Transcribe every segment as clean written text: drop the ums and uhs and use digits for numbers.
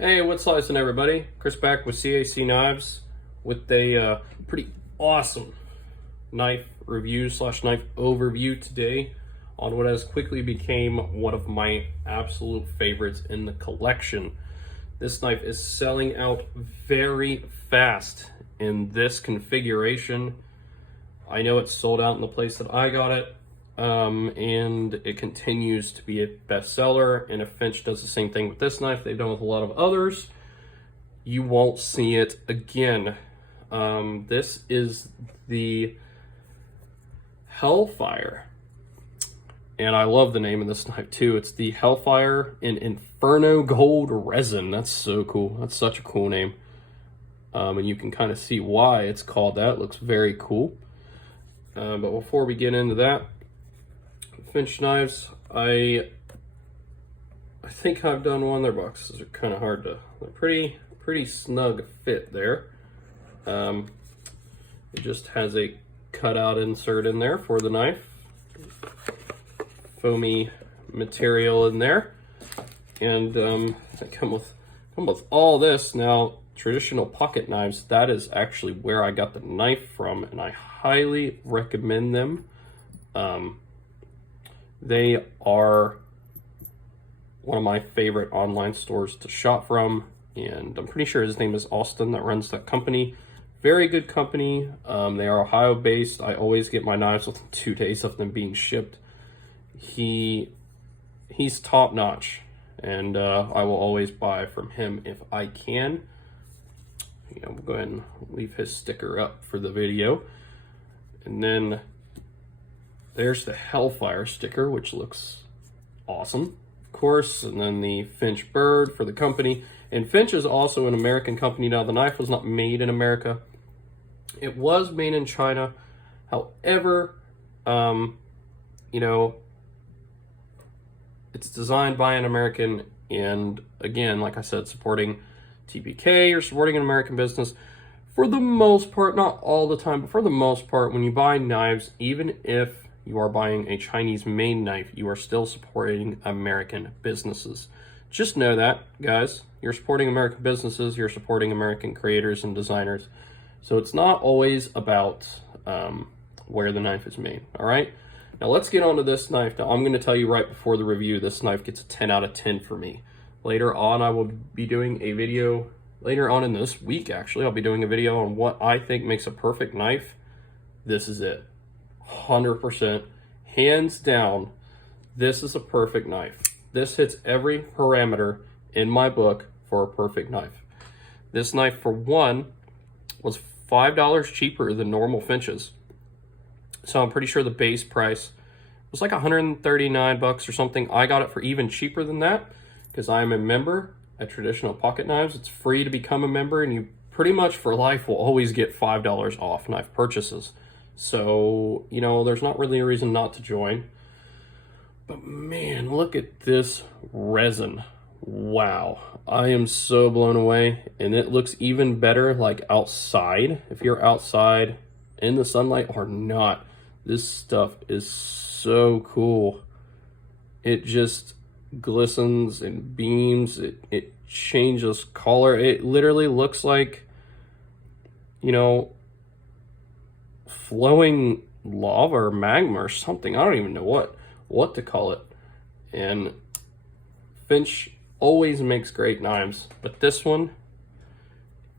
Hey, what's slicing everybody? Chris back with CAC Knives with a pretty awesome knife review slash knife overview today on what has quickly became one of my absolute favorites in the collection. This knife is selling out very fast in this configuration. I know it's sold out in the place that I got it. And it continues to be a bestseller. And if Finch does the same thing with this knife they've done with a lot of others, you won't see it again. This is the Hellfire, and I love the name of this knife too. It's the Hellfire in Inferno Gold Resin. That's so cool. That's such a cool name. And you can kind of see why it's called that. It looks very cool. But before we get into that, Finch knives, I think I've done one. Their boxes are kind of hard to, they're pretty snug fit there. It just has a cutout insert in there for the knife, foamy material in there, and they come with all this. Now, traditional pocket knives, that is actually where I got the knife from, and I highly recommend them. They are one of my favorite online stores to shop from, and I'm pretty sure his name is Austin that runs that company. Very good company. They are Ohio based. I always get my knives within 2 days of them being shipped. He's top notch, and I will always buy from him if I can. We'll go ahead and leave his sticker up for the video, and then there's the Hellfire sticker, which looks awesome, of course, and then the Finch bird for the company. And Finch is also an American company. Now, the knife was not made in America. It was made in China. However, it's designed by an American, and again, like I said, supporting TPK or supporting an American business. For the most part, not all the time, but for the most part, when you buy knives, even if you are buying a Chinese-made knife, you are still supporting American businesses. Just know that, guys. You're supporting American businesses, you're supporting American creators and designers. So it's not always about where the knife is made, all right? Now let's get on to this knife. Now I'm gonna tell you right before the review, this knife gets a 10 out of 10 for me. Later on, I will be doing a video, later on in this week actually, I'll be doing a video on what I think makes a perfect knife. This is it. 100%, hands down, this is a perfect knife. This hits every parameter in my book for a perfect knife. This knife, for one, was $5 cheaper than normal Finches. So I'm pretty sure the base price was like 139 bucks or something. I got it for even cheaper than that because I'm a member at Traditional Pocket Knives. It's free to become a member, and you pretty much for life will always get $5 off knife purchases. So, there's not really a reason not to join. But man, look at this resin. Wow. I am so blown away. And it looks even better like outside. If you're outside in the sunlight or not, this stuff is so cool. It just glistens and beams. It changes color. It literally looks like, flowing lava or magma or something. I don't even know what to call it. And Finch always makes great knives, but this one,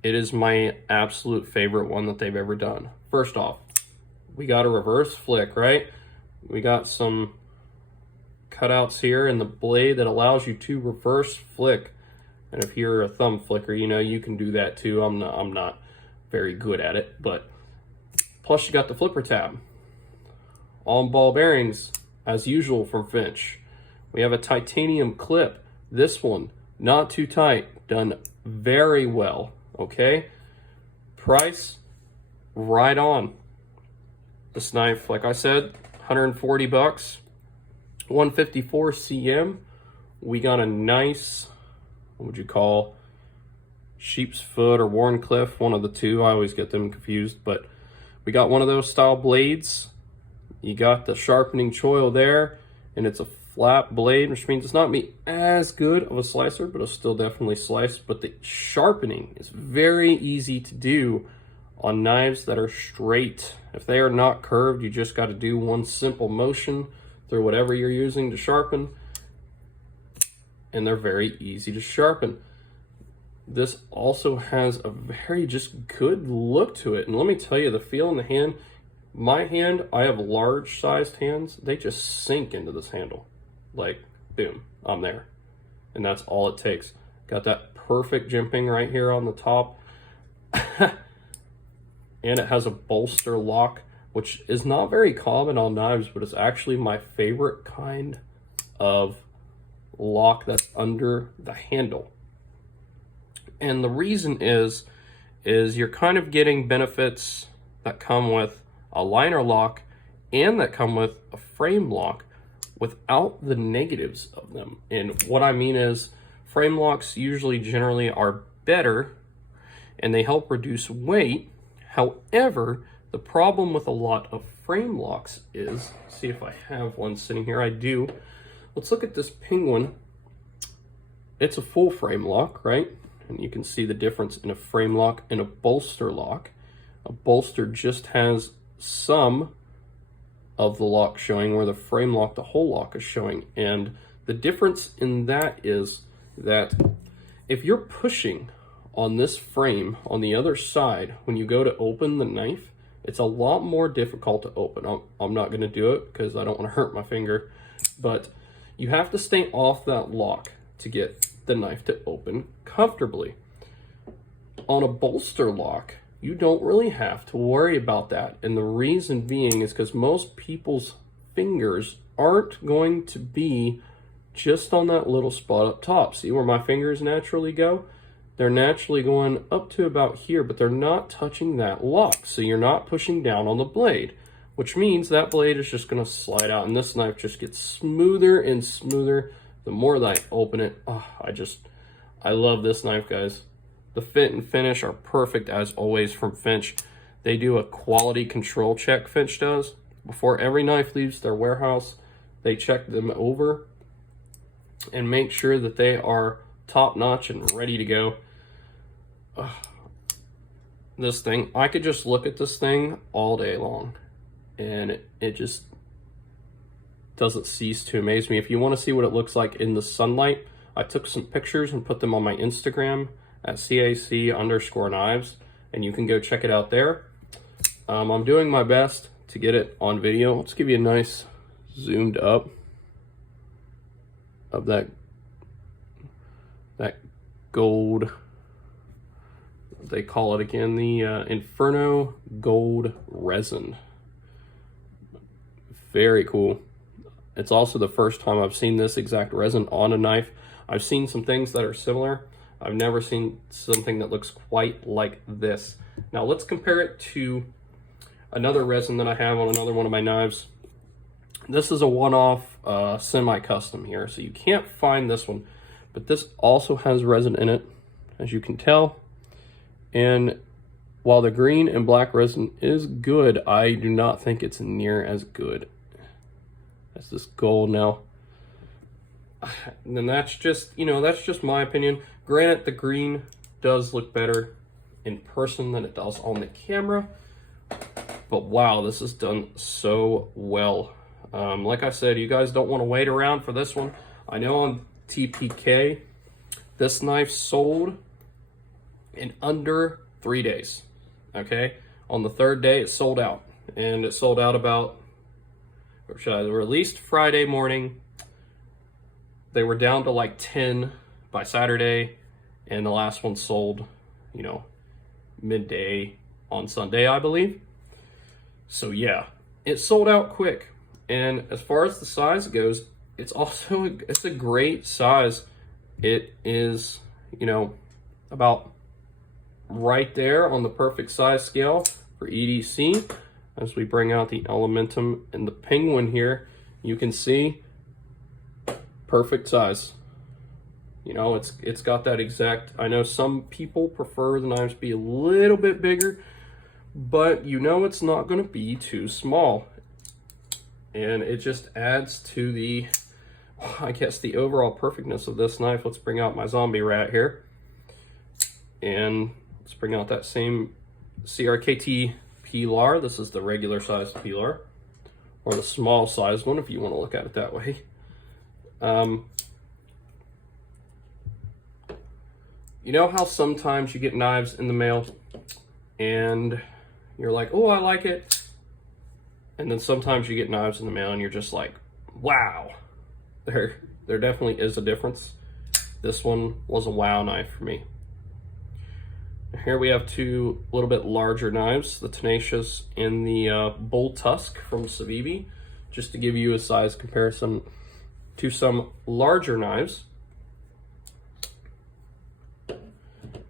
it is my absolute favorite one that they've ever done. First off, we got a reverse flick, right? We got some cutouts here in the blade that allows you to reverse flick. And if you're a thumb flicker, you can do that too. I'm not very good at it, but plus you got the flipper tab. On ball bearings, as usual from Finch. We have a titanium clip. This one, not too tight, done very well, okay? Price, right on. This knife, like I said, 140 bucks, 154 CM. We got a nice, what would you call, sheep's foot or Warncliffe, one of the two. I always get them confused, but we got one of those style blades. You got the sharpening choil there, and it's a flat blade, which means it's not be as good of a slicer, but it'll still definitely slice. But the sharpening is very easy to do on knives that are straight. If they are not curved, you just got to do one simple motion through whatever you're using to sharpen, and they're very easy to sharpen. This also has a very just good look to it. And let me tell you, the feel in the hand, my hand, I have large sized hands. They just sink into this handle. Like, boom, I'm there. And that's all it takes. Got that perfect jimping right here on the top. And it has a bolster lock, which is not very common on knives, but it's actually my favorite kind of lock that's under the handle. And the reason is you're kind of getting benefits that come with a liner lock and that come with a frame lock without the negatives of them. And what I mean is, frame locks usually generally are better and they help reduce weight. However, the problem with a lot of frame locks is, see if I have one sitting here, I do. Let's look at this Penguin. It's a full frame lock, right? And you can see the difference in a frame lock and a bolster lock. A bolster just has some of the lock showing, where the frame lock, the whole lock is showing. And the difference in that is that if you're pushing on this frame on the other side, when you go to open the knife, it's a lot more difficult to open. I'm not going to do it because I don't want to hurt my finger, but you have to stay off that lock to get the knife to open comfortably. On a bolster lock, you don't really have to worry about that. And the reason being is because most people's fingers aren't going to be just on that little spot up top. See where my fingers naturally go? They're naturally going up to about here, but they're not touching that lock. So you're not pushing down on the blade, which means that blade is just going to slide out, and this knife just gets smoother and smoother the more that I open it. Oh, I love this knife, guys. The fit and finish are perfect as always from Finch. They do a quality control check, Finch does. Before every knife leaves their warehouse, they check them over and make sure that they are top notch and ready to go. This thing, I could just look at this thing all day long, and it just doesn't cease to amaze me. If you want to see what it looks like in the sunlight, I took some pictures and put them on my Instagram at CAC_knives, and you can go check it out there. I'm doing my best to get it on video. Let's give you a nice zoomed up of that gold, they call it again, the Inferno Gold Resin. Very cool. It's also the first time I've seen this exact resin on a knife. I've seen some things that are similar. I've never seen something that looks quite like this. Now let's compare it to another resin that I have on another one of my knives. This is a one-off semi-custom here, so you can't find this one, but this also has resin in it, as you can tell. And while the green and black resin is good, I do not think it's near as good as this gold. Now, and that's just, that's just my opinion. Granted, the green does look better in person than it does on the camera, but wow, this is done so well. Like I said, you guys don't want to wait around for this one. I know on TPK, this knife sold in under 3 days. Okay, on the third day it sold out, and it sold out about, or should I, they were released Friday morning. They were down to like 10 by Saturday, and the last one sold, midday on Sunday, I believe. So yeah, it sold out quick. And as far as the size goes, it's also, it's a great size. It is, about right there on the perfect size scale for EDC. As we bring out the Elementum and the Penguin here, you can see perfect size. It's got that exact, I know some people prefer the knives be a little bit bigger, but it's not going to be too small. And it just adds to the I guess, the overall perfectness of this knife. Let's bring out my zombie rat here. And let's bring out that same CRKT Pilar. This is the regular sized Pilar, or the small sized one if you want to look at it that way. You know how sometimes you get knives in the mail and you're like, oh, I like it. And then sometimes you get knives in the mail and you're just like, wow. There definitely is a difference. This one was a wow knife for me. Here we have two a little bit larger knives, the Tenacious and the Bull Tusk from Civivi, just to give you a size comparison to some larger knives.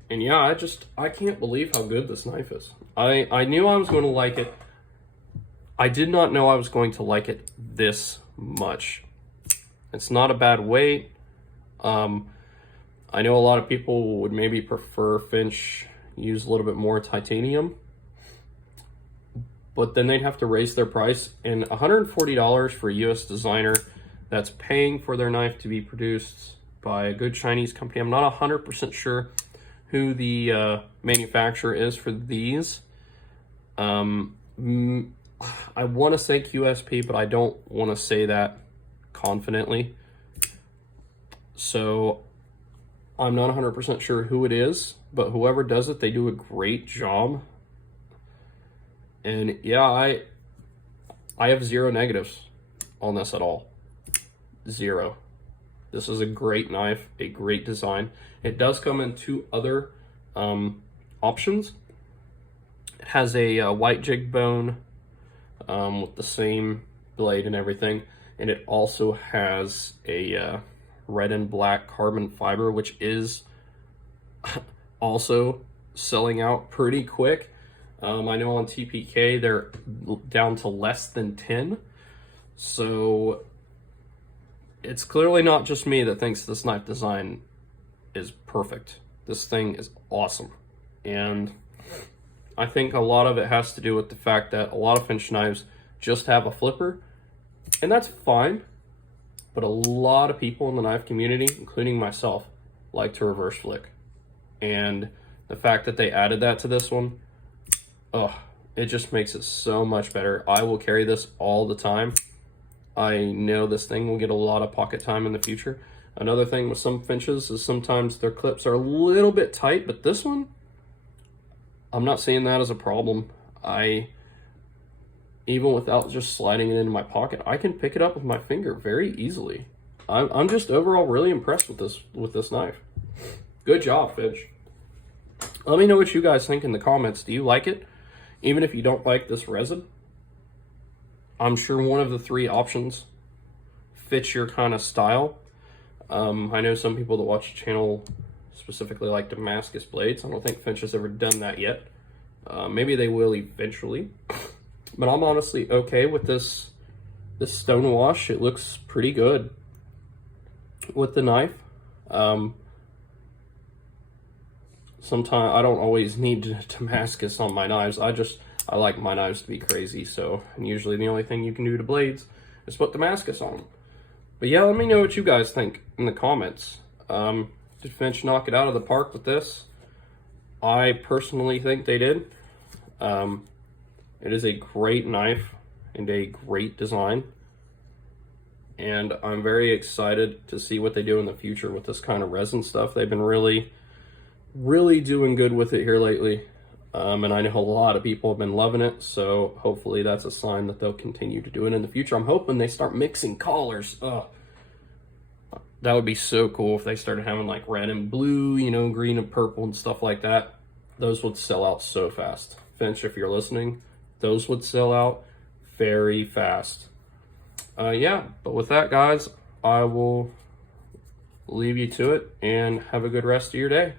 And yeah, I can't believe how good this knife is. I knew I was going to like it. I did not know I was going to like it this much. It's not a bad weight. I know a lot of people would maybe prefer Finch use a little bit more titanium, but then they'd have to raise their price. And $140 for a US designer that's paying for their knife to be produced by a good Chinese company. I'm not 100% sure who the manufacturer is for these. I want to say QSP, but I don't want to say that confidently. So I'm not 100% sure who it is, but whoever does it, they do a great job. And yeah, I have zero negatives on this at all. Zero. This is a great knife, a great design. It does come in two other options. It has a white jig bone with the same blade and everything, and it also has a red and black carbon fiber, which is also selling out pretty quick. I know on TPK they're down to less than 10, so it's clearly not just me that thinks this knife design is perfect. This thing is awesome, and I think a lot of it has to do with the fact that a lot of Finch knives just have a flipper, and that's fine, but a lot of people in the knife community, including myself, like to reverse flick. And the fact that they added that to this one, oh, it just makes it so much better. I will carry this all the time. I know this thing will get a lot of pocket time in the future. Another thing with some Finches is sometimes their clips are a little bit tight, but this one, I'm not seeing that as a problem. Even without just sliding it into my pocket, I can pick it up with my finger very easily. I'm just overall really impressed with this knife. Good job, Finch. Let me know what you guys think in the comments. Do you like it? Even if you don't like this resin, I'm sure one of the three options fits your kind of style. I know some people that watch the channel specifically like Damascus blades. I don't think Finch has ever done that yet. Maybe they will eventually. But I'm honestly okay with this stone wash. It looks pretty good with the knife. Sometimes I don't always need Damascus on my knives. I like my knives to be crazy, so, and usually the only thing you can do to blades is put Damascus on them. But yeah, let me know what you guys think in the comments. Did Finch knock it out of the park with this? I personally think they did. It is a great knife and a great design, and I'm very excited to see what they do in the future with this kind of resin stuff. They've been really doing good with it here lately, and I know a lot of people have been loving it, so hopefully that's a sign that they'll continue to do it in the future. I'm hoping they start mixing colors. That would be so cool if they started having like red and blue, you know, green and purple and stuff like that. Those would sell out so fast. Finch, if you're listening, those would sell out very fast. Yeah, but with that, guys, I will leave you to it and have a good rest of your day.